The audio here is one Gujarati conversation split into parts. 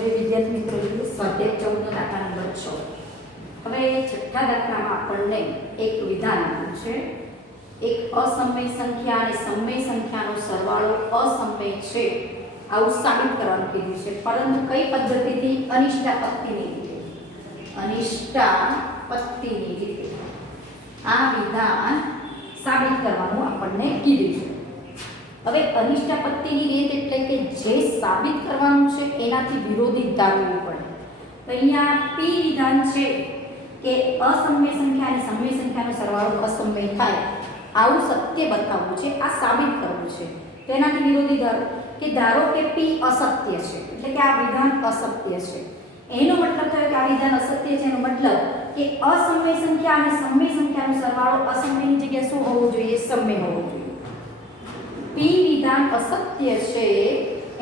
હવે વિદ્યાર્થી મિત્રો જોઈએ સ્વાધ્યાય 14 દાખલા નંબર 6. હવે છઠ્ઠા દાખલામાં આપણને એક વિધાન આપ્યું છે. એક અસમય સંખ્યા અને સમય સંખ્યાનો સરવાળો અસમય છે આવું સાબિત કરવાનું કીધું છે, પરંતુ કઈ પદ્ધતિથી? અનિષ્ટાપત્તિની રીતે. અનિષ્ટાપત્તિની રીતે આ વિધાન સાબિત કરવાનું આપણને કીધું છે. હવે અનિષ્ટાપત્તિની રીત એટલે કે જે સાબિત કરવાનું છે એનાથી વિરોધી ધારવું પડે. તો અહીંયા P વિધાન છે કે અસમય સંખ્યા અને સમય સંખ્યાનો સરવાળો અસમય થાય આવું સત્ય બતાવવું છે, આ સાબિત કરવું છે. તો એનાથી વિરોધી ધારો કે P અસત્ય છે, એટલે કે આ વિધાન અસત્ય છે. એનો મતલબ થયો કે આ વિધાન અસત્ય છે, એનો મતલબ કે અસમય સંખ્યા અને સમય સંખ્યાનો સરવાળો અસમયની જગ્યાએ શું હોવું જોઈએ? સમય હોવો જોઈએ. P વિધાન અસત્ય છે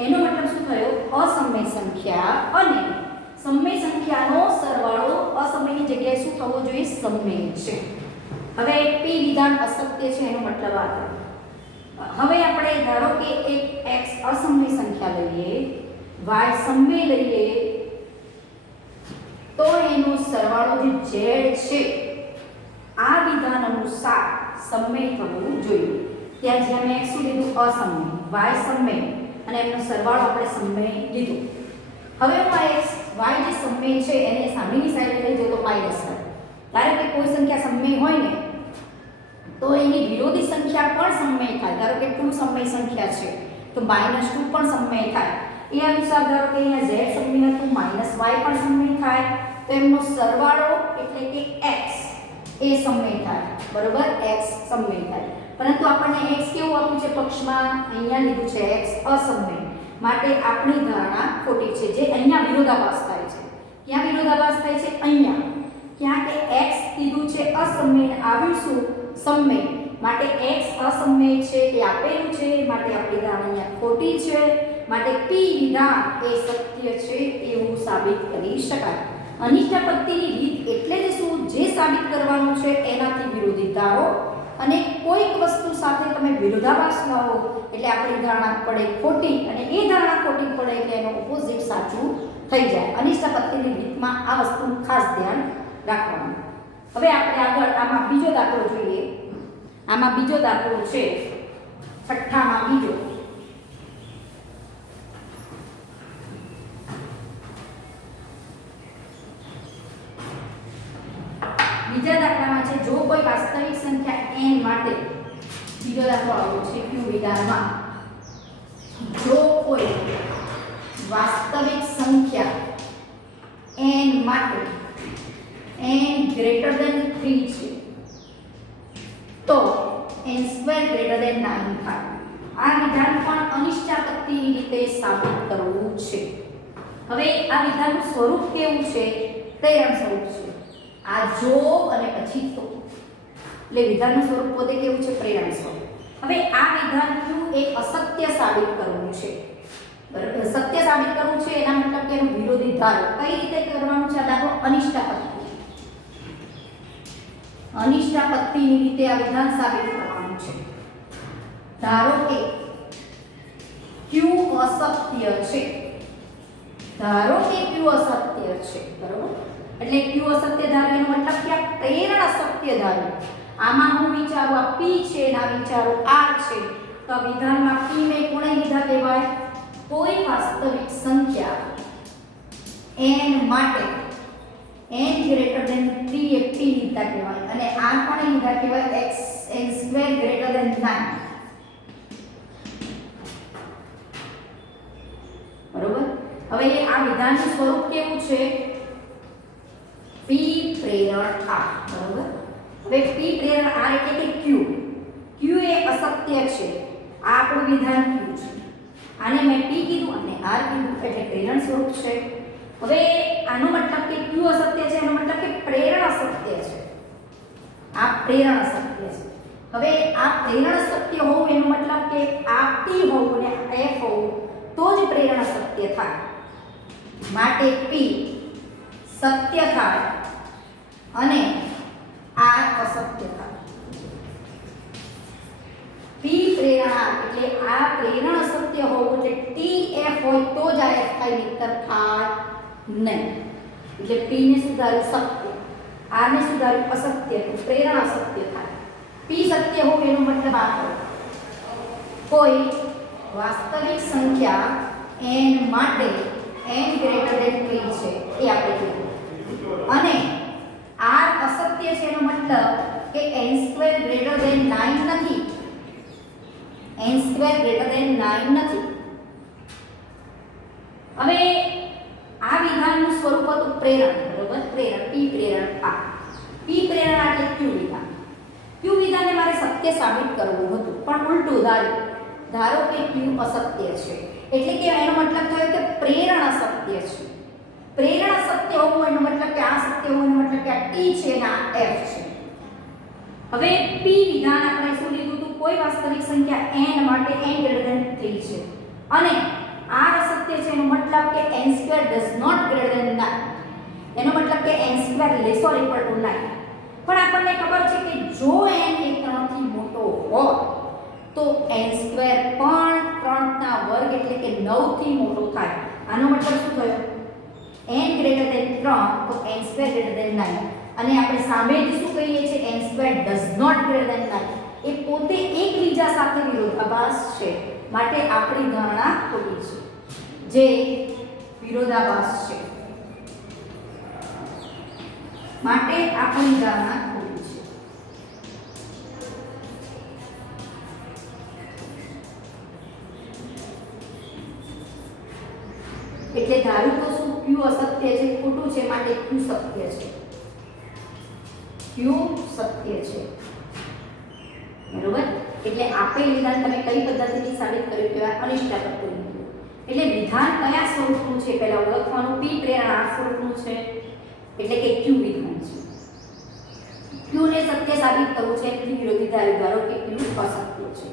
એનો મતલબ શું થયો? અસમય સંખ્યા અને સમય સંખ્યાનો સરવાળો અસમયની જગ્યાએ શું થવો જોઈએ? સમય છે. હવે P વિધાન અસત્ય છે એનો મતલબ આ થયો. હવે આપણે ધારો કે એક x અસમય સંખ્યા લઈએ, y સમય લઈએ, તો એનો સરવાળો જે z છે આ વિધાન અનુસાર સમય થવું જોઈએ. ત્યાં જે અમે x શું લીધું? અસમય, y સમય અને એનો સરવાળો આપણે સમય લીધો. હવે હું આ x y જે સમય છે એને સામેની સાઈડે લઈ જાઉં તો માઈનસ થાય. ધારો કે કોઈ સંખ્યા સમય હોય ને તો એની વિરોધી સંખ્યા પણ સમય થાય. ધારો કે 2 સમય સંખ્યા છે તો -2 પણ સમય થાય. એ અનુસાર ધારો કે અહીંયા z સમય હતું, y પણ સમય થાય, તો એમનો સરવાળો એટલે કે x એ સમય થાય. બરોબર? x સમય થાય. પરંતુ આપણને x કેવું આપ્યું છે પક્ષમાં? અહીંયા લીધું છે x અસમય, માટે આપણી ધારણા ખોટી છે. જે અહીંયા વિરોધાભાસ થાય છે. ક્યાં વિરોધાભાસ થાય છે? અહીંયા. ક્યાં કે x કીધું છે અસમય, આવ્યું શું? સમય. માટે x અસમય છે એ આપેલું છે, માટે આપણી ધારણા અહીંયા ખોટી છે. માટે P વિધાન એ સત્ય છે એવું સાબિત કરી શકાય. અનિષ્ટાપત્તિની રીત એટલે જ શું? જે સાબિત કરવાનું છે એનાથી વિરોધી ધારો અને કોઈક વસ્તુ સાથે તમે વિરોધાભાસ લાવો એટલે આપણી ધારણા પડે ખોટી, અને એ ધારણા ખોટી પડે એટલે એનો ઓપોઝિટ સાચું થઈ જાય. અનિષ્ટાપત્તિની રીતમાં આ વસ્તુનું ખાસ ધ્યાન રાખવાનું. હવે આપણે આગળ આમાં બીજો દાખલો જોઈએ. આમાં બીજો દાખલો છે છઠ્ઠામાં બીજો. બીજા દાખલામાં છે જો કોઈ વાસ્તવિક સંખ્યા n માટે, બીજો દાખલો આવ્યો છે Q વિધાનમાં. જો કોઈ વાસ્તવિક સંખ્યા n માટે n greater than 3 છે તો n² greater than 9 થાય. આ વિધાન પણ અનિષ્ટાપત્તિની રીતે સાબિત કરવું છે. હવે આ વિધાનનું સ્વરૂપ કેવું છે? પ્રેરણ સ્વરૂપ છે. આ જો અને પછી તો, એટલે વિધાનનું સ્વરૂપ પોતે કેવું છે? પ્રેરણ સ્વરૂપ. હવે આ વિધાન Q એ અસત્ય સાબિત કરવું છે. બરાબર? સત્ય સાબિત કરવું છે એના મતલબ કે એનો વિરોધી ધારો કઈ રીતે કરવાનું છે? આ દાખલો અનિષ્ટાપત્તિ. અનિષ્ટાપત્તિની રીતે આ વિધાન સાબિત કરવાનું છે. ધારો કે Q અસત્ય છે. ધારો કે Q અસત્ય છે. બરાબર? એટલે Q અસત્ય ધારો એનો મતલબ કે આ પ્રેરણ અસત્ય ધારો. આમાં હું વિચારું આ P છે ને આ વિચારું R છે, તો આ વિધાનમાં P ને કોણે લીધા કહેવાય? કોઈ વાસ્તવિક સંખ્યા n માટે n greater than 3 એ P લીધા કહેવાય, અને R કોણે લીધા કહેવાય? x n² greater than 9. બરોબર? હવે આ વિધાનનું સ્વરૂપ કેવું છે? P પ્રેરણ R. બરોબર? હવે P પ્રેરણ R એટલે કે Q. Q એ અસત્ય છે. આ આપણું વિધાન Q છે. આને મેં P કીધું અને R કીધું એટલે પ્રેરણ સ્વરૂપ છે. હવે આનો મતલબ કે Q અસત્ય છે એનો મતલબ કે પ્રેરણ અસત્ય છે. આ પ્રેરણ અસત્ય છે. હવે આ પ્રેરણ અસત્ય હોવું એનો મતલબ કે આ P હોવું અને F હોવું તો જ પ્રેરણ અસત્ય થાય. માટે P સત્ય થાય અને R અસત્ય થાય. P પ્રેરણા એટલે આ પ્રેરણ અસત્ય હોવું એટલે TF હોય તો જ આ F થાય, નહીતર થાય નહીં. એટલે P ને સુધાર્યું સત્ય, R ને સુધાર્યું અસત્ય, તો પ્રેરણ અસત્ય થાય. P સત્ય હોવું એનો મતલબ આ થયો, કોઈ વાસ્તવિક સંખ્યા n માટે n ગ્રેટર ધેન 3 છે એ આપણે કીધું. અને R અસત્ય છે એનો મતલબ કે n² ગ્રેટર ધેન 9 નથી, n² ગ્રેટર ધેન 9 નથી. હવે આ વિધાનનું સ્વરૂપ હતું પ્રેરણ, બરોબર? પ્રેરણ P પ્રેરણ આ P પ્રેરણ એટલે Q વિધાન. Q વિધાનને મારે સત્ય સાબિત કરવું હતું, પણ ઉલટું ધારો કે Q અસત્ય છે એટલે કે એનો મતલબ થયો કે પ્રેરણ અસત્ય છે. પ્રેરણ અસત્ય હોવું એનો મતલબ કે આ સત્ય હોવું એનો મતલબ કે આ T છે અને આ F છે. હવે P વિધાન આપણે શું લીધું હતું? કોઈ વાસ્તવિક સંખ્યા n માટે n ગ્રેટર ધેન 3 છે અને R અસત્ય છે એનો મતલબ કે n² does not greater than 9. એનો મતલબ કે n² less or equal to 9. પણ આપણને ખબર છે કે જો n એ 3 થી મોટો હોય તો n² પણ 3 ના વર્ગ એટલે કે 9 થી મોટો થાય. આનો મતલબ શું થયો? n ગ્રેટર ધેન 3 તો n² ગ્રેટર ધેન 9. અને આપણે સામે જ શું કહીએ છીએ? n² does not greater than 9. એ પોતે એકબીજા સાથે વિરોધાભાસ છે, માટે આપણી ધારણા ખોટી છે. જે વિરોધાભાસ છે માટે આપણી ધારણા ખોટી છે. એટલે ધારું તો શું? Q અસત્ય છે, ખોટું છે, માટે Q સત્ય છે. Q સત્ય છે, બરોબર? એટલે આપેલ વિધાન તમે કઈ પદ્ધતિથી સાબિત કર્યું કે અનિષ્ટાપત્તિ. એટલે વિધાન કયા સ્વરૂપનું છે પહેલા ઓળખવાનું. P પ્રેરણ આ સ્વરૂપનું છે એટલે કે Q વિધાન છે. Q ને સત્ય સાબિત કરવું છે એટલે વિરોધી ધારો કે Q અસત્ય છે.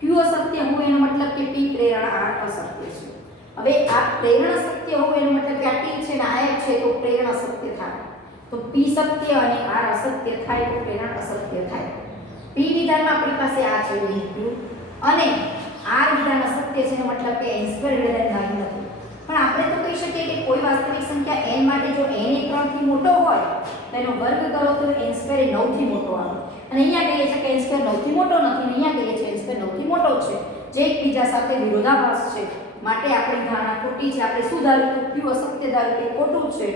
Q અસત્ય હોય એનો મતલબ કે P પ્રેરણ આ અસત્ય છે. હવે આ પ્રેરણ સત્ય હોય એનો મતલબ કે આ T છે ને આ F છે તો પ્રેરણ અસત્ય થાય. તો P સત્ય અને R અસત્ય થાય તો પ્રેરણ અસત્ય થાય. P વિધાનમાં આપણી પાસે આ છે Q અને R વિધાન અસત્ય છે એનો મતલબ કે n² ગ્રેટર ધેન 9 નથી. પણ આપણે તો કહી શકીએ કે કોઈ વાસ્તવિક સંખ્યા n માટે જો n એ 3 થી મોટો હોય તો એનો વર્ગ કરો તો n² એ 9 થી મોટો આવે. અને અહીંયા કહીએ છીએ કે n² 9 થી મોટો નથી, અહીંયા કહીએ છીએ n² 9 થી મોટો છે, જે એકબીજા સાથે વિરોધાભાસ છે. માટે આપણી ધારણા ખોટી છે. આપણે શું ધાર્યું તો Q અસત્ય ધાર્યું કે ખોટું છે,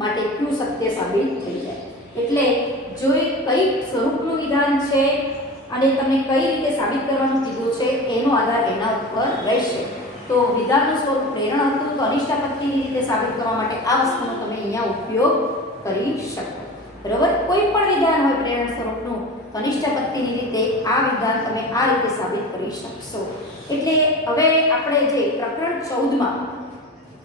માટે Q સત્ય સાબિત થઈ જાય. એટલે જો એ કઈ સ્વરૂપનું વિધાન છે અને તમને કઈ રીતે સાબિત કરવાનું કીધું છે એનો આધાર એના ઉપર રહેશે. તો વિધાનનું સ્વરૂપ પ્રેરણ હતું તો અનિષ્ટાપત્તિની રીતે સાબિત કરવા માટે આ વસ્તુનો તમે અહીંયા ઉપયોગ કરી શકો, બરોબર? કોઈ પણ વિધાન હોય પ્રેરણ સ્વરૂપનું તો અનિષ્ટાપત્તિની રીતે આ વિધાન તમે આ રીતે સાબિત કરી શકશો. એટલે હવે આપણે જે પ્રકરણ 14 માં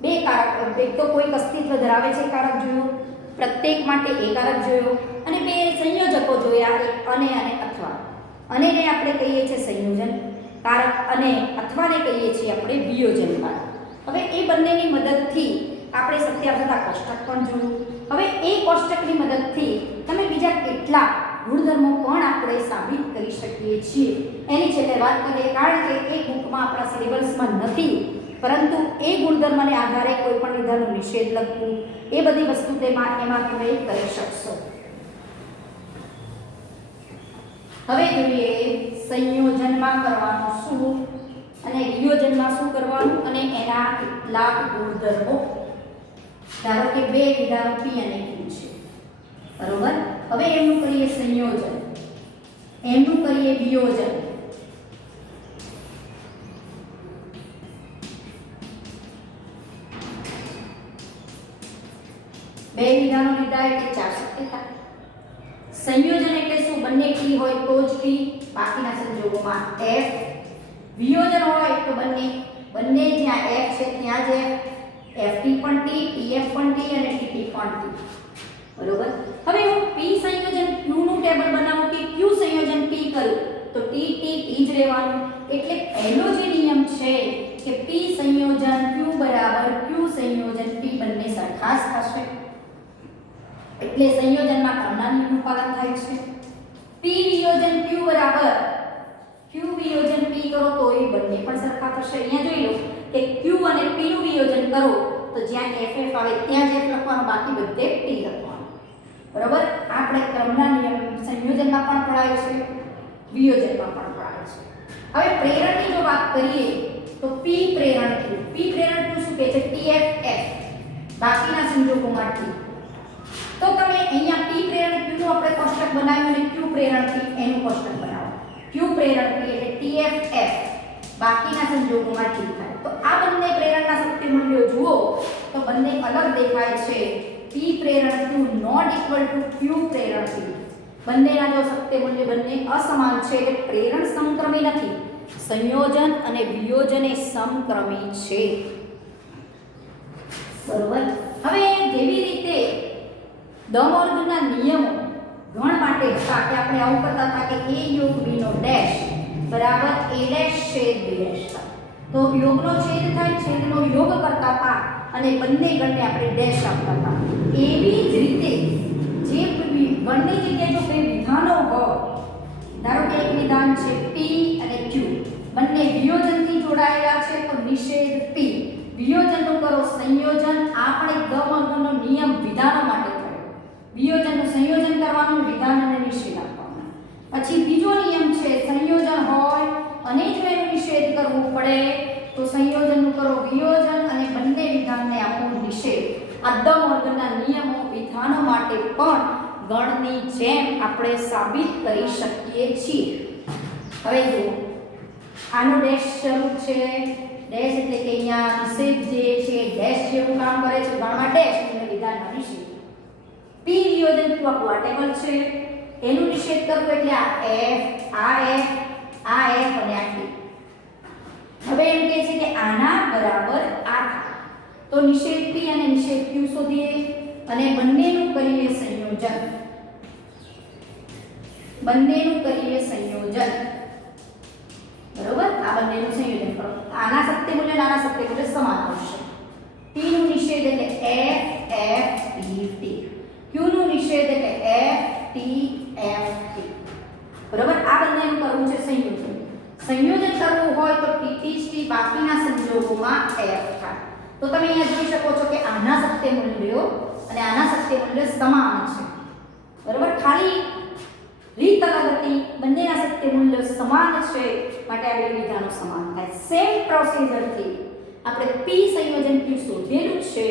બે કારક, એક તો કોઈ અસ્તિત્વ ધરાવે છે કારક જોયું, પ્રત્યેક માટે એક કારક જોયો અને બે સંયોજકો જોયા, એક અને અથવા. અને ને આપણે કહીએ છીએ સંયોજન કારક અને અથવાને કહીએ છીએ આપણે વિયોજન કારક. હવે એ બંનેની મદદથી આપણે સત્યાર્થતા કોષ્ટક પણ જોયું. હવે એ કોષ્ટકની મદદથી તમે બીજા કેટલા ગુણધર્મો પણ આપણે સાબિત કરી શકીએ છીએ. એની છેલ્લે વાત કરીએ, કારણ કે એ બુકમાં આપણા સિલેબસમાં નથી, પરંતુ એ ગુણધર્મને આધારે કોઈ પણ વિધાનનો નિષેધ લખવું એ બધી વસ્તુ એમાં તમે કરી શકશો. હવે જોઈએ સંયોજનમાં કરવાનું શું અને વિયોજનમાં શું કરવાનું અને એના કેટલાક ગુણધર્મો. ધારો કે બે વિધાનો P અને Q છે, બરોબર? હવે એમનું કરીએ સંયોજન, એમનું કરીએ વિયોજન. બે વિધાનો લીધા એટલે 4 સત્ય થાય. સંયોજન એટલે શું? બંને T હોય તો જ T, બાકીના સંજોગોમાં F. વિયોજન હોય તો બંને જ્યાં F છે ત્યાં જ F, FT પણ T, TF પણ T અને TP પણ T, બરોબર? હવે હું P સંયોજન Q નું ટેબલ બનાવું કે Q સંયોજન P કરું તો T જ રહેવાનું. એટલે પહેલો જે નિયમ છે કે P સંયોજન Q બરાબર Q સંયોજન P બંને સરખા જ થશે. એટલે સંયોજનમાં ક્રમના નિયમનું પાલન થાય છે. P વિયોજન Q બરાબર Q Q વિયોજન P કરો તો એ બંને પણ સરખા થશે. અહીંયા જોઈ લો કે Q અને P નું વિયોજન કરો તો જ્યાં FF આવે ત્યાં જ F લખવાનું, બાકી બધે P લખવાનું. બરોબર? આપણે ક્રમના નિયમ સંયોજનમાં પણ પઢાયો છે, વિયોજનમાં પણ પઢાયો છે. હવે પ્રેરણની જો વાત કરીએ તો P પ્રેરણ Q. P પ્રેરણ Q શું કહે છે? TFF. બાકીના સંજોગોમાં T. તો તમે અહીંયા P પ્રેરણ Q નું આપણે કોષ્ટક બનાવ્યું અને Q પ્રેરણ P એનું કોષ્ટક બનાવો. Q પ્રેરણ P એટલે TFF. બાકીના સંજોગોમાં T થાય. તો આ બંને પ્રેરણના શક્તિ મૂલ્યો જુઓ તો બંને અલગ દેખાય છે. P પ્રેરણ Q not equal to Q પ્રેરણ P. બંનેના જો શક્તિ મૂલ્ય બંને અસમાન છે એટલે પ્રેરણ સમક્રમી નથી. સંયોજન અને વિયોજન એ સમક્રમી છે. બરોબર? હવે જેવી રીતે દ મોર્ગનના નિયમો ગણ માટે હતા કે આપણે આવું કરતા હતા કે a યોગ b નો ડેશ બરાબર a ડેશ છેદ b ડેશ થાય. તો યોગનો છેદ થાય, છેદનો યોગ કરતા હતા અને બંને ગણને આપણે ડેશ આપતા હતા. એવી જ રીતે જે ગણની જગ્યાએ જો બે વિધાનો હોય, ધારો કે એક વિધાન છે p અને q, બંને વિયોજનથી જોડાયેલા છે તો નિષેધ p. વિયોજનનું કરો સંયોજન. આ પણ એક દ વર્ગનો નિયમ વિધાનો માટે થયો. વિયોજનનું સંયોજન કરવાનું, વિધાન અને નિષેધ આપવાનો. પછી બીજો નિયમ છે સંયોજન હોય અને જો એનો નિષેધ કરવો પડે તો સંયોજનનું કરો વિયોજન અને બંને વિધાનને આપો નિષેધ. આ દ વર્ગના નિયમો વિધાનો માટે પણ ગણની જેમ આપણે સાબિત કરી શકીએ છીએ. હવે જુઓ આનો ડેશ શરૂ છે. ડેશ એટલે કે અહીંયા નિષેધ જે છે ડેશ જેવું કામ કરે છે. ગણમાં ડેશ અને વિધાનમાં નિષેધ. P વિયોજન Q આપણું આ ટેબલ છે. એનું નિષેધ કરવું એટલે આ F, આ F, આ F અને આ T. હવે એમ કહે છે કે આના બરાબર આ થાય તો નિષેધ P અને નિષેધ Q શોધીએ અને બંનેનું કરીએ સંયોજન. બંનેનું કરીએ સંયોજન. બરોબર? આ બંનેનું સંયોજન કરો. આના શક્તિ મૂલ્ય આના શક્તિ મૂલ્ય સમાન આવશે. P નું નિષેધ એટલે F F T T. Q નું નિષેધ એટલે F T F T. બરોબર? આ બંનેનું કરવું છે સંયોજન. સંયોજન કરવું હોય તો T T T બાકીના સંજોગોમાં F થાય. તો તમે અહીંયા જોઈ શકો છો કે આના શક્તિ મૂલ્યો અને આના શક્તિ મૂલ્ય સમાન છે. બરોબર? ખાલી રીત અલગ હતી, બંનેના શક્તિ મૂલ્ય સમાન છે માટે આ બે વિધાનો સમાન થાય. સેમ પ્રોસિજરથી આપણે P સંયોજન Q શોધેલું છે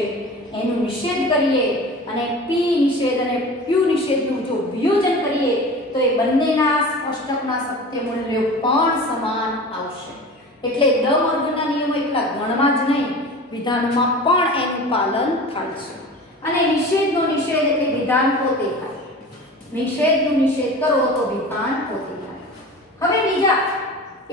એનું નિષેધ કરીએ અને P નિષેધ અને Q નિષેધનું જો વિયોજન કરીએ તો એ બંનેના કોષ્ટકના શક્તિ મૂલ્યો પણ સમાન આવશે. એટલે દ વર્ગના નિયમો એકલા ગણમાં જ નહીં વિધાનમાં પણ એનું પાલન થાય છે. અને નિષેધનો નિષેધ એટલે વિધાન પોતે થાય. નિષેધનું નિષેધ કરો તો વિધાન પોતે થાય. હવે બીજા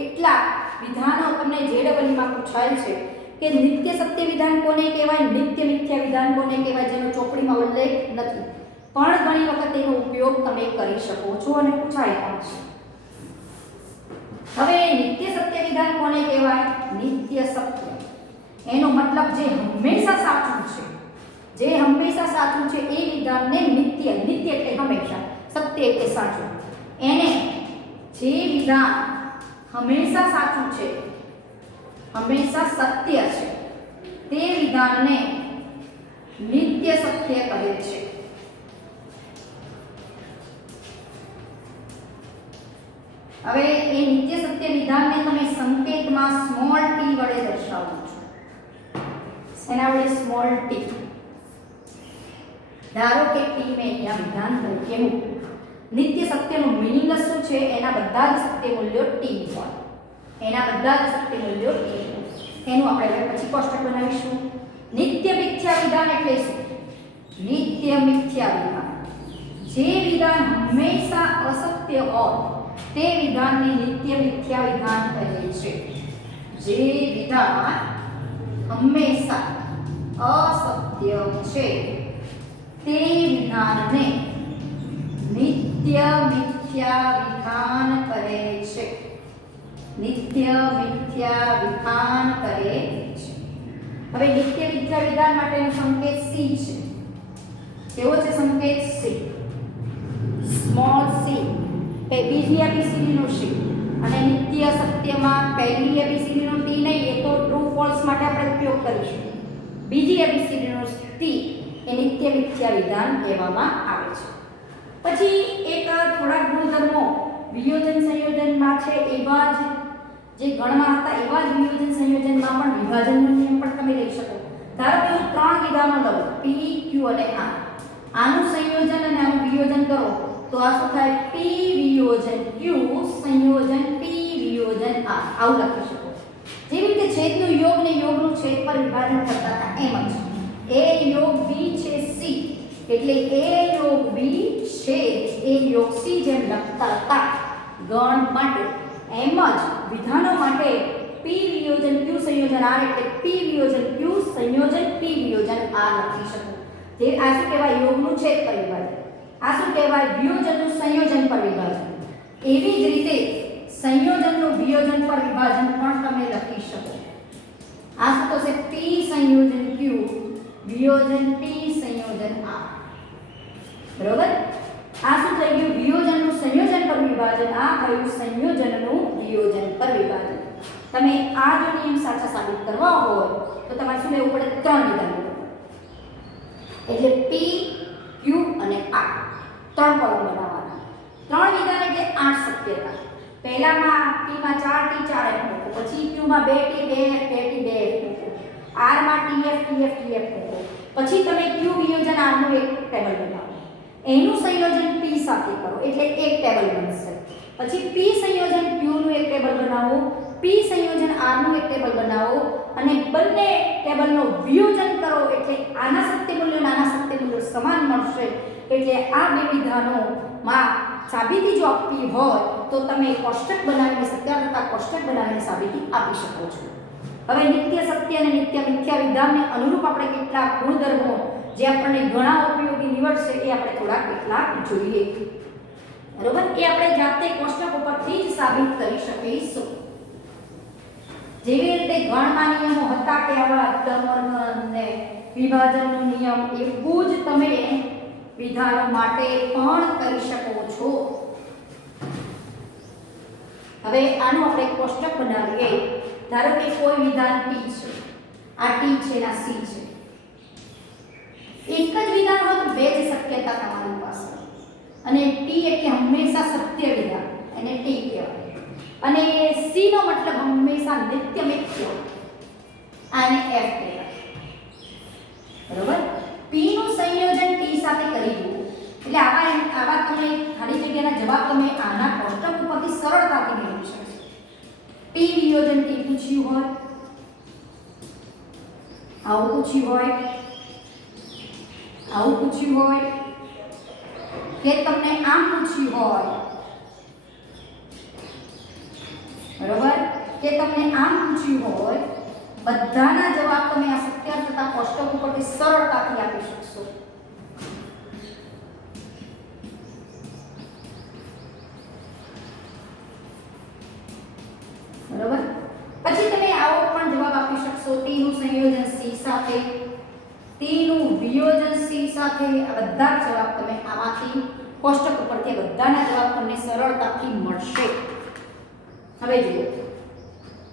એટલા વિધાનો તમને JEE-માં પૂછાય છે કે નિત્ય સત્ય વિધાન કોને કહેવાય, નિત્ય મિથ્યા વિધાન કોને કહેવાય, જેનો ચોપડીમાં ઉલ્લેખ નથી પણ ઘણી વખત એનો ઉપયોગ તમે કરી શકો છો અને પૂછાય પણ છે. હવે નિત્ય સત્ય વિધાન કોને કહેવાય? નિત્ય સત્ય એનો મતલબ જે હંમેશા સાચું છે, જે હંમેશા સાચું છે એ વિધાનને નિત્ય, નિત્ય એટલે હંમેશા, સત્ય એટલે સાચું. એને જે વિધાન હંમેશા સાચું છે, હંમેશા સત્ય છે તે વિધાનને નિત્ય સત્ય કહે છે. હવે એ નિત્ય સત્ય વિધાનને તમે સંકેતમાં સ્મોલ t વડે દર્શાવો છો. એના વડે સ્મોલ t. ધારો કે t મેં અહીંયા વિધાન તરીકે મૂક્યું. નિત્ય સત્યનું મીનિંગ શું છે? એના બધા જ સત્ય મૂલ્યો t હોય. એના બધા જ સત્ય મૂલ્યો t હોય. એનું આપણે પછી કોષ્ટક બનાવીશું. નિત્ય મિથ્યા વિધાન એટલે શું? નિત્ય મિથ્યા વિધાન જે વિધાન હંમેશા અસત્ય હોય તે વિધાનને નિત્ય મિથ્યા વિધાન કહે છે. જે વિધાન હંમેશા અસત્ય છે તે વિધાનને નિત્ય મિથ્યા વિધાન કહે છે. નિત્ય મિથ્યા વિધાન કહે છે. હવે નિત્ય મિથ્યા વિધાન માટેનો સંકેત C છે. કેવો છે સંકેત? C. Small c. એ બીજી ABCD નો C. અને નિત્ય સત્યમાં પહેલી એબીસીડીનો ટી નહીં, એ તો ટ્રુ ફોલ્સ માટે આપણે ઉપયોગ કરીશું. બીજી એબીસીડીનો ટી એ નિત્ય મિથ્યા વિધાન કહેવામાં આવે છે. પછી એક થોડા ગુણધર્મો વિયોજન સંયોજનમાં છે, એવા જ જે ગણમાં હતા એવા જ વિયોજન સંયોજનમાં પણ વિભાજનનો નિયમ પણ તમે લઈ શકો. ધારો કે હું 3 વિધાનો લઉં, p q અને r. આનું સંયોજન અને આનું વિયોજન કરો તો આ શું થાય? p વિયોજન q સંયોજન p વિયોજન r. આવું લખી શકો. જેવી રીતે છેદનું યોગ ને યોગનું છેદ પર વિભાજન કરતા હતા એમ જ a યોગ b છે c, એટલે a યોગ b છેદ a યોગ c જેમ લખતા હતા ગણ માટે, એમ જ વિધાનો માટે p વિયોજન q સંયોજન r એટલે p વિયોજન q સંયોજન p વિયોજન r લખી શકો. જે આ શું કહેવાય? યોગનું છેદ પર વિભાજન. આ શું કહેવાય? વિયોજનનું સંયોજન પર વિભાજન. એવી જ રીતે સંયોજનનું વિયોજન પર વિભાજન પણ તમે લખી શકો. આ શું થશે? p સંયોજન q વિયોજન p સંયોજન r. બરોબર? આ શું થઈ ગયું? વિયોજનનું સંયોજન પર વિભાજન. આ થયું સંયોજનનું વિયોજન પર વિભાજન. તમે આ જો નિયમ સાચા સાબિત કરવા હોય તો તમારે શું લેવું પડે? 3 વિધાન લેવું પડે. એટલે p q અને r 3 કોલમ બનાવવાના. 3 વિધાન એટલે 8 શક્યતા. પહેલામાં p માં 4t 4f મૂકો, પછી q માં 2t 2f 2t 2f મૂકો, r માં tf tf tf મૂકો. પછી તમે q વિયોજન r નું એક ટેબલ બનાવો, એનું સંયોજન p સાથે કરો એટલે એક ટેબલ બનશે. પછી p સંયોજન q નું એક ટેબલ બનાવો, p સંયોજન r નું એક ટેબલ બનાવો અને બંને ટેબલનો વિયોજન કરો એટલે આના સત્ય મૂલ્યો આના સત્ય મૂલ્યો સમાન મળશે. એટલે આ બે વિધાનોમાં સાબિતી જો આપવી હોય તો તમે કોષ્ટક બનાવીને સત્યાર્થતા કોષ્ટક બનાવીને સાબિતી આપી શકો છો. હવે નિત્ય સત્ય અને નિત્ય મિથ્યા વિધાનને અનુરૂપ આપણે કેટલાક ગુણધર્મો જે આપણને ઘણા ઉપયોગી નીવડશે એ આપણે થોડા કેટલાક જોઈએ. બરોબર? એ આપણે જાતે કોષ્ટક ઉપરથી જ સાબિત કરી શકીશું. જેવી રીતે ગણમાં નિયમો હતા કે આવા ધર્મન ને વિભાજનનો નિયમ, એવું જ તમે વિધાનો માટે પણ કરી શકો છો. હવે આનું આપણે કોષ્ટક બનાવીએ. ધારો કે કોઈ વિધાન p છે, આ t છે ના c છે. એક જ વિધાન હોય તો બે જ શક્યતા તમારી પાસે, અને t એટલે હંમેશા સત્ય વિધાન, એને t કહેવાય. અને c નો મતલબ હંમેશા નિત્ય મિથ્ય, આને f કહેવાય. બરોબર? p નું સંયોજન t સાથે કરી દો એટલે આવા તમે ખાલી જગ્યાના જવાબ તમે આના કોષ્ટક ઉપરથી સરળતાથી મેળવી શકશો. p વિયોજન t પૂછ્યું હોય, આવું પૂછ્યું હોય, આવું પૂછ્યું હોય કે તમને આમ પૂછ્યું હોય, બરોબર? કે તમને આમ પૂછ્યું હોય, બધાના જવાબ તમે આ સત્યાર્થતા કોષ્ટક ઉપરથી સરળતાથી આપી શકશો. બરોબર? પછી તમે આવો પણ જવાબ આપી શકશો, t નું સંયોજન c સાથે, t નું વિયોજન c સાથે. આ બધા જવાબ તમે આમાંથી કોષ્ટક ઉપરથી બધાના જવાબ તમને સરળતાથી મળશે. હવે જુઓ,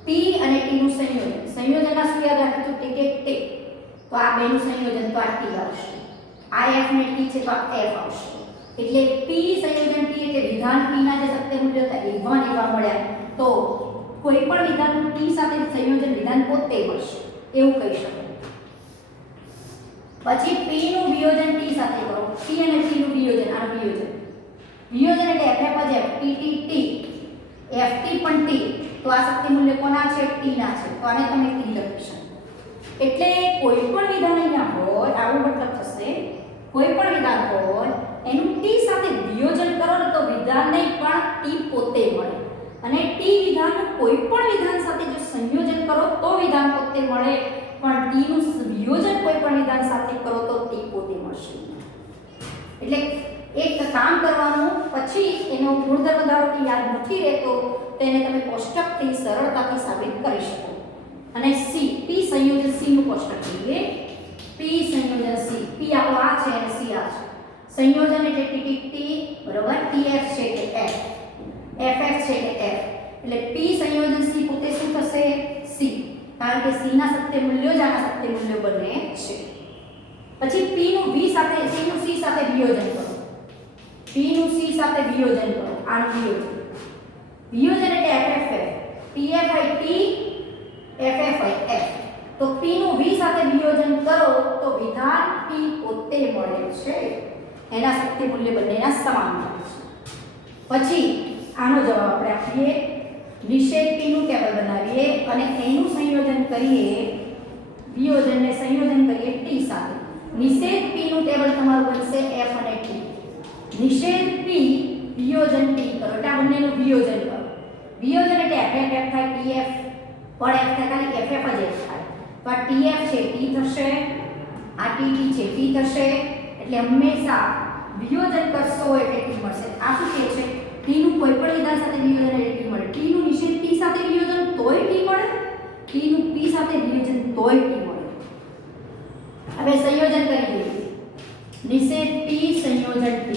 p અને t નું સંયોજન. સંયોજનમાં શું યાદ રાખીશું? t કે t. તો આ બેનું સંયોજન તો આ t આવશે. આ f ને t છે તો આ f આવશે. એટલે p સંયોજન t એટલે વિધાન p ના જે સત્ય મૂલ્યો હતા એવા મળ્યા. તો કોઈ પણ વિધાનનું t સાથે સંયોજન વિધાન પોતે મળશે એવું કહી શકો. પછી p નું વિયોજન t સાથે કરો. p અને t નું વિયોજન, આનું વિયોજન. વિયોજન એટલે f જ f, t t t, ft પણ t. તો આ સત્ય મૂલ્ય કોના છે? t ના છે. તો આને તમે t લખી શકો. એટલે કોઈ પણ વિધાન અહીંયા હોય, આવું મતલબ થશે, કોઈ પણ વિધાન હોય એનું t સાથે વિયોજન કરો ને તો વિધાનને પણ t પોતે મળે. અને t વિધાન કોઈ પણ વિધાન સાથે જો સંયોજન કરો તો વિધાન પોતે મળે, પણ t નું વિયોજન કોઈ પણ વિધાન સાથે કરો તો t પોતે મળશે. એટલે એક કામ કરવાનું, પછી એનો ગુણધર્મ ધારો કે યાદ નથી રહેતો તો એને તમે કોષ્ટકથી સરળતાથી સાબિત કરી શકો. અને c, p સંયોજન c નું કોષ્ટક લઈએ. p સંયોજન c, p આપણો આ છે અને c આ છે. સંયોજન એટલે t t t, બરોબર? tf છે કે f, ff છે કે f. એટલે p સંયોજન c પોતે શું થશે c, કારણ કે c ના સત્ય મૂલ્યો જ આના સત્ય મૂલ્યો બને છે. પછી p નું v સાથે c નું c સાથે વિયોજન કરો. p નું c સાથે વિયોજન કરો. આનું વિયોજન એટલે FFF, TF હોય T, FF હોય F. તો p નું v સાથે વિયોજન કરો તો વિધાન p પોતે મળે છે. એના સત્ય મૂલ્ય બંનેના સમાન મળે છે. પછી આનો જવાબ આપણે આપીએ. નિષેધ p નું ટેબલ બનાવીએ અને એનું સંયોજન કરીએ, વિયોજનને સંયોજન કરીએ t સાથે. નિષેધ p નું ટેબલ તમારું બનશે f અને t. નિષેધ p વિયોજન t કરો એટલે આ બંનેનું વિયોજન કરો. વિયોજન એટલે FF થાય, TF પણ F થાય, ખાલી FF જ એક થાય. તો આ TF છે t થશે, આ TT છે t થશે. એટલે હંમેશા વિયોજન કરશો એટલે t મળશે. આ શું કહે છે? t નું કોઈ પણ વિધાન સાથે વિયોજન એટલે t મળે. t નું નિષેધ p સાથે વિયોજન તોય t મળે, t નું p સાથે વિયોજન તોય t મળે. હવે સંયોજન કરી દઈએ. નિષેધ p સંયોજન t.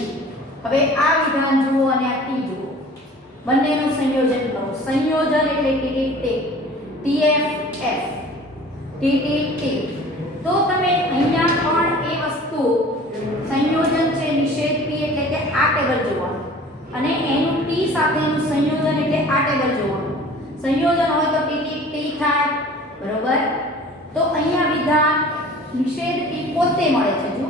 હવે આ વિધાન જુઓ અને આ t જુઓ, બંનેનું સંયોજન કરો. સંયોજન એટલે TT TF F TT. તો તમે અહીંયા પણ એ વસ્તુ સંયોજન છે નિષેધ p એટલે કે આ ટેબલ જોવાનું અને એનું t સાથેનું સંયોજન એટલે આ ટેબલ જોવાનું. સંયોજન હોય તો TT થાય, બરોબર? તો અહીંયા વિધાન નિષેધ p પોતે મળે છે. જો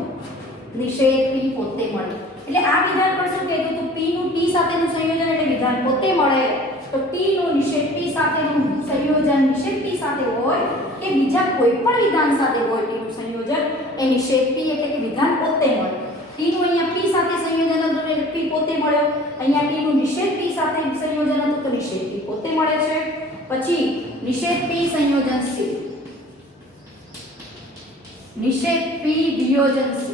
નિષેધ p પોતે મળે એટલે આ વિધાન પર શું કહેતું હતું? p નું t સાથેનું સંયોજન એટલે વિધાન પોતે મળે. તો t નું નિષેધ p સાથેનું સંયોજન નિષેધ p સાથે હોય કે બીજા કોઈ પણ વિધાન સાથે હોય, t નું સંયોજન એ નિષેધ p એટલે કે વિધાન પોતે મળે. t નું અહીંયા p સાથે સંયોજન હતું એટલે p પોતે મળ્યો. અહીંયા t નું નિષેધ p સાથે સંયોજન હતું તો નિષેધ p પોતે મળે છે. પછી નિષેધ p સંયોજન c, નિષેધ p વિયોજન c.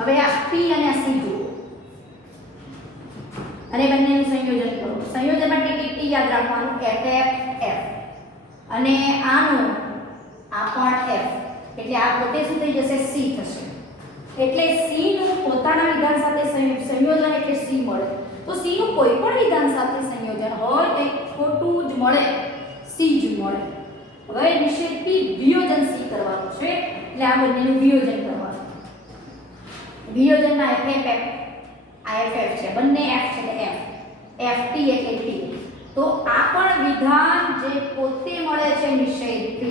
હવે આ p અને આ c જુઓ અને બંનેનું સંયોજન કરો. સંયોજનમાં TT યાદ રાખવાનું, FF F અને આનું આ પણ F એટલે આ પોતે શું થઈ જશે? c થશે. એટલે c નું પોતાના વિધાન સાથે સંયોજન એટલે c મળે. તો c નું કોઈ પણ વિધાન સાથે સંયોજન હોય તો ખોટું જ મળે, c જ મળે. હવે નિષેધ p વિયોજન c કરવાનું છે એટલે આ બંનેનું વિયોજન કરવાનું. વિયોજનમાં FF આ FF છે, બંને F છે એટલે F FT એટલે T. તો આ પણ વિધાન જે પોતે મળે છે નિષેધ p.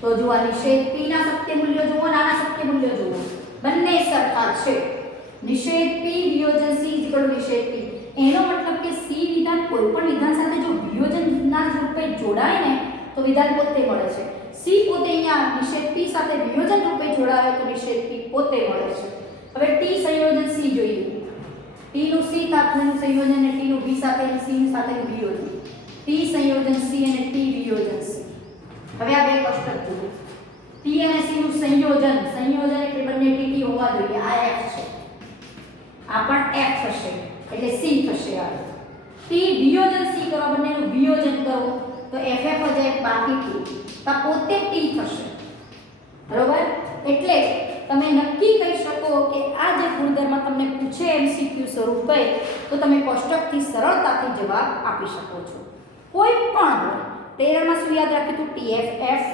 તો જો આ નિષેધ p ના સત્ય મૂલ્યો જુઓ, આના સત્ય મૂલ્યો જુઓ, બંને સરખા છે. નિષેધ p વિયોજન c નિષેધ p. એનો મતલબ કે c વિધાન કોઈ પણ વિધાન સાથે જો વિયોજનના રૂપે જોડાય ને તો વિધાન પોતે મળે છે. c પોતે અહીંયા નિષેધ p સાથે વિયોજન રૂપે જોડાય તો નિષેધ p પોતે મળે છે. હવે t સંયોજન c જોઈએ. t નું c સાથેનું સંયોજન અને t નું v સાથેનું c સાથેનું વિયોજન. t સંયોજન c અને t વિયોજન c. હવે આ બે કોષ્ટક જુઓ. t અને c નું સંયોજન એટલે બંને tt હોવા જોઈએ. આ f છે, આ પણ f થશે એટલે c થશે. આ t વિયોજન c કરો, બંનેનું વિયોજન કરો તો ff હશે બાકી t. તો પોતે t થશે, બરોબર? એટલે તમે નક્કી કહી શકો કે આ જે ગુણધર્મ તમને પૂછે MCQ સ્વરૂપે તો તમે કોષ્ટકથી સરળતાથી જવાબ આપી શકો છો. કોઈ પણ હોય, પ્રેરણમાં શું યાદ રાખ્યું હતું? TFF.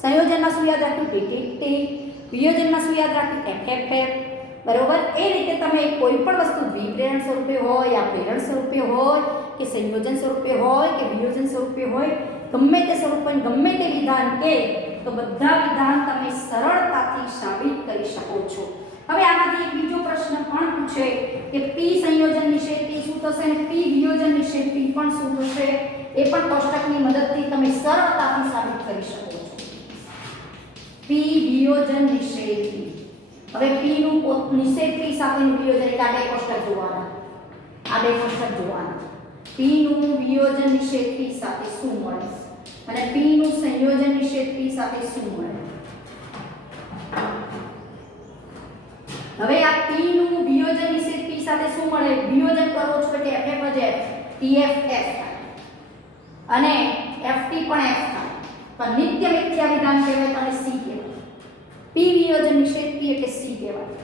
સંયોજનમાં શું યાદ રાખ્યું? TT. વિયોજનમાં શું યાદ રાખ્યું? FFF. બરોબર? એ રીતે તમે કોઈ પણ વસ્તુ દ્વિપ્રેરણ સ્વરૂપે હોય યા પ્રેરણ સ્વરૂપે હોય કે સંયોજન સ્વરૂપે હોય કે વિયોજન સ્વરૂપે હોય, ગમે તે સ્વરૂપે ગમે તે વિધાન કે તો બધા વિધાન તમે સરળતાથી સાબિત કરી શકો છો. હવે આમાંથી એક બીજો પ્રશ્ન પણ પૂછે કે p સંયોજન નિષેધ p શું થશે અને p વિયોજન નિષેધ p પણ શું થશે? એ પણ કોષ્ટકની મદદથી તમે સરળતાથી સાબિત કરી શકો છો. p વિયોજન નિષેધ p. હવે p નું નિષેધ p સાથેનું વિયોજન એટલે આ બે કોષ્ટક જોવાના. p નું વિયોજન નિષેધ p સાથે શું મળે અને p નું સંયોજન નિષેધ p સાથે શું મળે? હવે આ p નું વિયોજન નિષેધ p સાથે શું મળે? વિયોજન કરો છો એટલે FF જ TF F થાય અને FT પણ F થાય. પણ નિત્ય મિથ્યા વિધાન કહેવાય તો C કહેવાય. p વિયોજન નિષેધ p એટલે C કહેવાય.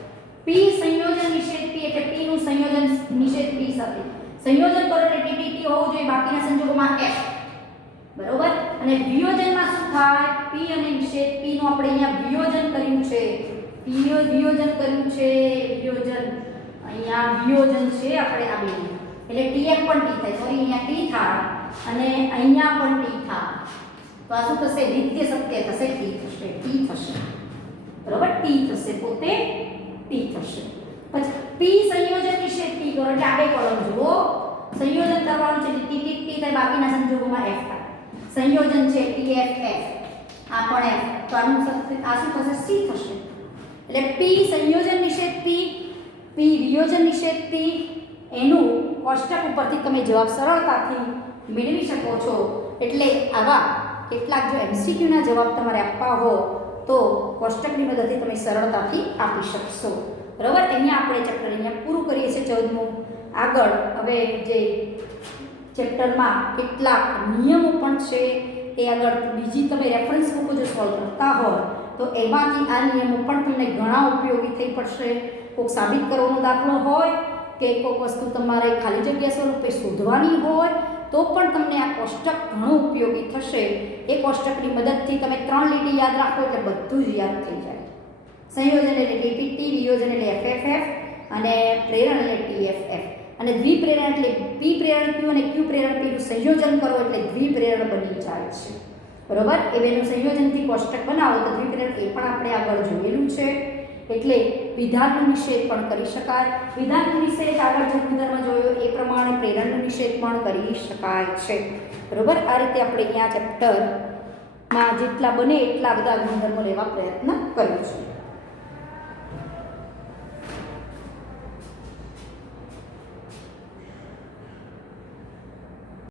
p સંયોજન નિષેધ p એટલે p નું સંયોજન નિષેધ p સાથે. સંયોજન કરો એટલે ટી હોવું જોઈએ, બાકીના સંજોગોમાં F, બરોબર. અને વિયોજનમાં શું થાય? P અને નિષેધ P નું આપણે અહીંયા વિયોજન કર્યું છે, વિયોજન કર્યું છે, વિયોજન અહીંયા વિયોજન છે આપણે આ બે, એટલે TF પણ T થાય, સોરી અહીંયા T થાય અને અહીંયા પણ T થાય, તો આ શું થશે? દ્વિતીય સત્ય થશે, T થશે, T થશે, બરોબર. T થશે, પોતે T થશે. પછી P સંયોજન નિષેધ T કરો એટલે આ બે કોલમ જુઓ, સંયોજન કરવાનું છે એટલે T થાય, બાકીના સંજોગોમાં F થાય. સંયોજન છે TFF, આ પણ F, તો આનું આ શું થશે? C થશે. એટલે P સંયોજન નિષેધ P, P વિયોજન નિષેધ P, એનું કોષ્ટક ઉપરથી તમે જવાબ સરળતાથી મેળવી શકો છો. એટલે આવા કેટલાક જો MCQ ના જવાબ તમારે આપવા હો તો કોષ્ટકની મદદથી તમે સરળતાથી આપી શકશો, બરાબર. અહીંયા આપણે ચેપ્ટર અહીંયા પૂરું કરીએ છીએ 14મું. આગળ હવે જે ચેપ્ટરમાં કેટલાક નિયમો પણ છે એ આગળ બીજી તમે રેફરન્સ બુક જો સોલ્વ કરતા હોય તો એમાંથી આ નિયમો પણ તમને ઘણા ઉપયોગી થઈ પડશે. કોઈક સાબિત કરવાનો દાખલો હોય કે કોઈક વસ્તુ તમારે ખાલી જગ્યા સ્વરૂપે શોધવાની હોય તો પણ તમને આ કોષ્ટક ઘણું ઉપયોગી થશે. એ કોષ્ટકની મદદથી તમે 3 લીટી યાદ રાખો એટલે બધું જ યાદ થઈ જાય. સંયોજન એટલે ટી, વિયોજન એટલે FFF અને પ્રેરણ એટલે TFF. અને દ્વિપ્રેરણ એટલે P પ્રેરણ Q અને Q પ્રેરણ P નું સંયોજન કરો એટલે દ્વિપ્રેરણ બની જાય છે, બરોબર. એ બેનું સંયોજનથી કોષ્ટક બનાવો તો દ્વિપ્રેરણ એ પણ આપણે આગળ જોયેલું છે. એટલે વિધાનનો નિષેધ પણ કરી શકાય. વિધાનનો નિષેધ આગળ જે ગુણધર્મ જોયો એ પ્રમાણે પ્રેરણનો નિષેધ પણ કરી શકાય છે, બરોબર. આ રીતે આપણે અહીંયા ચેપ્ટરમાં જેટલા બને એટલા બધા ગુણધર્મો લેવા પ્રયત્ન કર્યો છે.